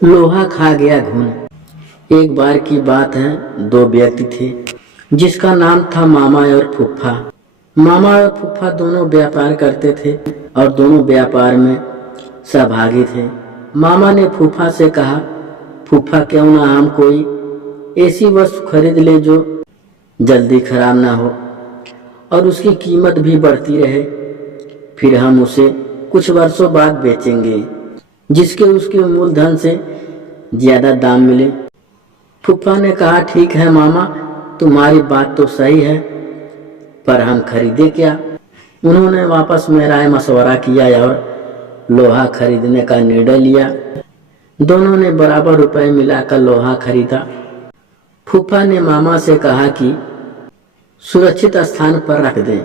लोहा खा गया घुन। एक बार की बात है, दो व्यक्ति थे जिसका नाम था मामा और फूफा। मामा और फूफा दोनों व्यापार करते थे और दोनों व्यापार में सहभागी थे। मामा ने फूफा से कहा, फूफा क्यों ना हम कोई ऐसी वस्तु खरीद ले जो जल्दी खराब ना हो और उसकी कीमत भी बढ़ती रहे, फिर हम उसे कुछ वर्षों बाद बेचेंगे जिसके उसके मूलधन से ज्यादा दाम मिले। फूफा ने कहा, ठीक है मामा, तुम्हारी बात तो सही है, पर हम खरीदे क्या। उन्होंने वापस में राय मशवरा किया और लोहा खरीदने का निर्णय लिया। दोनों ने बराबर रुपए मिलाकर लोहा खरीदा। फूफा ने मामा से कहा कि सुरक्षित स्थान पर रख दें।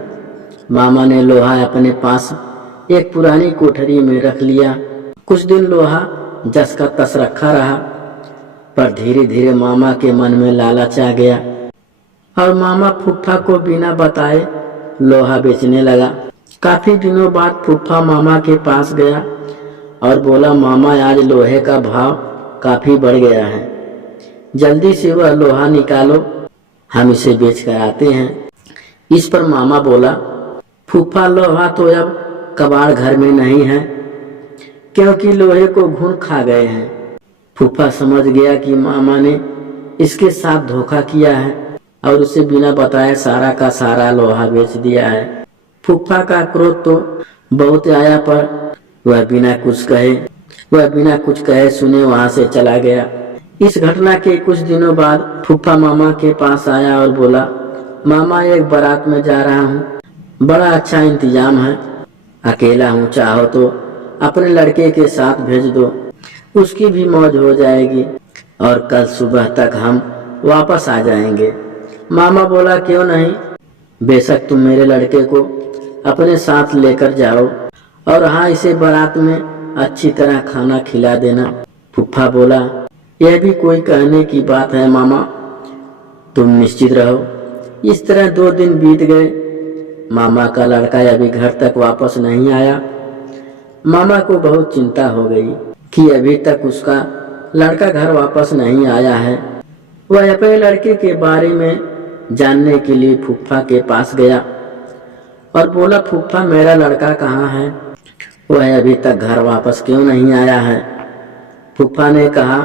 मामा ने लोहा अपने पास एक पुरानी कोठरी में रख लिया। कुछ दिन लोहा जस का तस रखा रहा, पर धीरे धीरे मामा के मन में लालच आ गया और मामा फूफा को बिना बताए लोहा बेचने लगा। काफी दिनों बाद फूफा मामा के पास गया और बोला, मामा आज लोहे का भाव काफी बढ़ गया है, जल्दी से वह लोहा निकालो, हम इसे बेच कर आते हैं। इस पर मामा बोला, फूफा लोहा तो अब कबाड़ घर में नहीं है, क्योंकि लोहे को घुन खा गए हैं। फूफा समझ गया कि मामा ने इसके साथ धोखा किया है और उसे बिना बताए सारा का सारा लोहा बेच दिया है। फूफा का क्रोध तो बहुत आया, पर वह बिना कुछ कहे सुने वहां से चला गया। इस घटना के कुछ दिनों बाद फूफा मामा के पास आया और बोला, मामा एक बारात में जा रहा हूँ, बड़ा अच्छा इंतजाम है, अकेला हूँ, चाहो तो अपने लड़के के साथ भेज दो, उसकी भी मौज हो जाएगी और कल सुबह तक हम वापस आ जाएंगे। मामा बोला, क्यों नहीं, बेशक तुम मेरे लड़के को अपने साथ लेकर जाओ और हाँ, इसे बारात में अच्छी तरह खाना खिला देना। फूफा बोला, यह भी कोई कहने की बात है मामा, तुम निश्चित रहो। इस तरह 2 दिन बीत गए। मामा का लड़का अभी घर तक वापस नहीं आया। मामा को बहुत चिंता हो गई कि अभी तक उसका लड़का घर वापस नहीं आया है। वह अपने लड़के के बारे में जानने के लिए फूफा के पास गया और बोला, फूफा मेरा लड़का कहाँ है, वह अभी तक घर वापस क्यों नहीं आया है। फूफा ने कहा,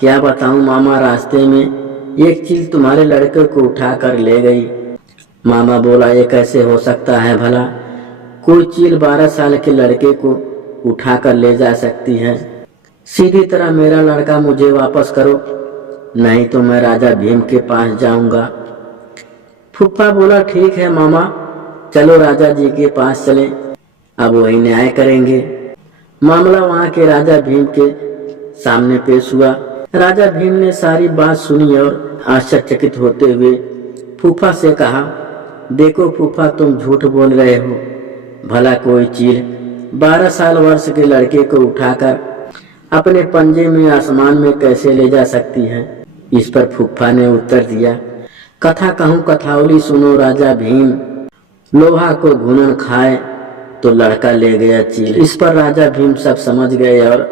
क्या बताऊं मामा, रास्ते में एक चील तुम्हारे लड़के को उठा कर ले गई। मामा बोला, ये कैसे हो सकता है भला, कोई चील 12 साल के लड़के को उठा कर ले जा सकती है। सीधी तरह मेरा लड़का मुझे वापस करो, नहीं तो मैं राजा भीम के पास जाऊंगा। फूफा बोला, ठीक है मामा, चलो राजा जी के पास चलें, अब वही न्याय करेंगे। मामला वहां के राजा भीम के सामने पेश हुआ। राजा भीम ने सारी बात सुनी और आश्चर्यचकित होते हुए फूफा से कहा, देखो फूफा, तुम झूठ बोल रहे हो, भला कोई चील 12 साल वर्ष के लड़के को उठाकर अपने पंजे में आसमान में कैसे ले जा सकती है। इस पर फूफा ने उत्तर दिया, कथा कहूँ कथावली सुनो राजा भीम, लोहा को घुनन खाए तो लड़का ले गया चील। इस पर राजा भीम सब समझ गए और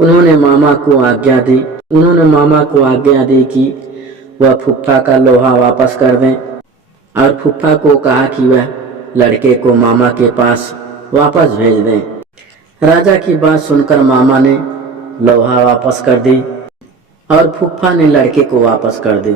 उन्होंने मामा को आज्ञा दी कि वह फूफा का लोहा वापस कर दें और फूफा को कहा कि वह लड़के को मामा के पास वापस भेज दें। राजा की बात सुनकर मामा ने लोहा वापस कर दी और फूफा ने लड़के को वापस कर दी।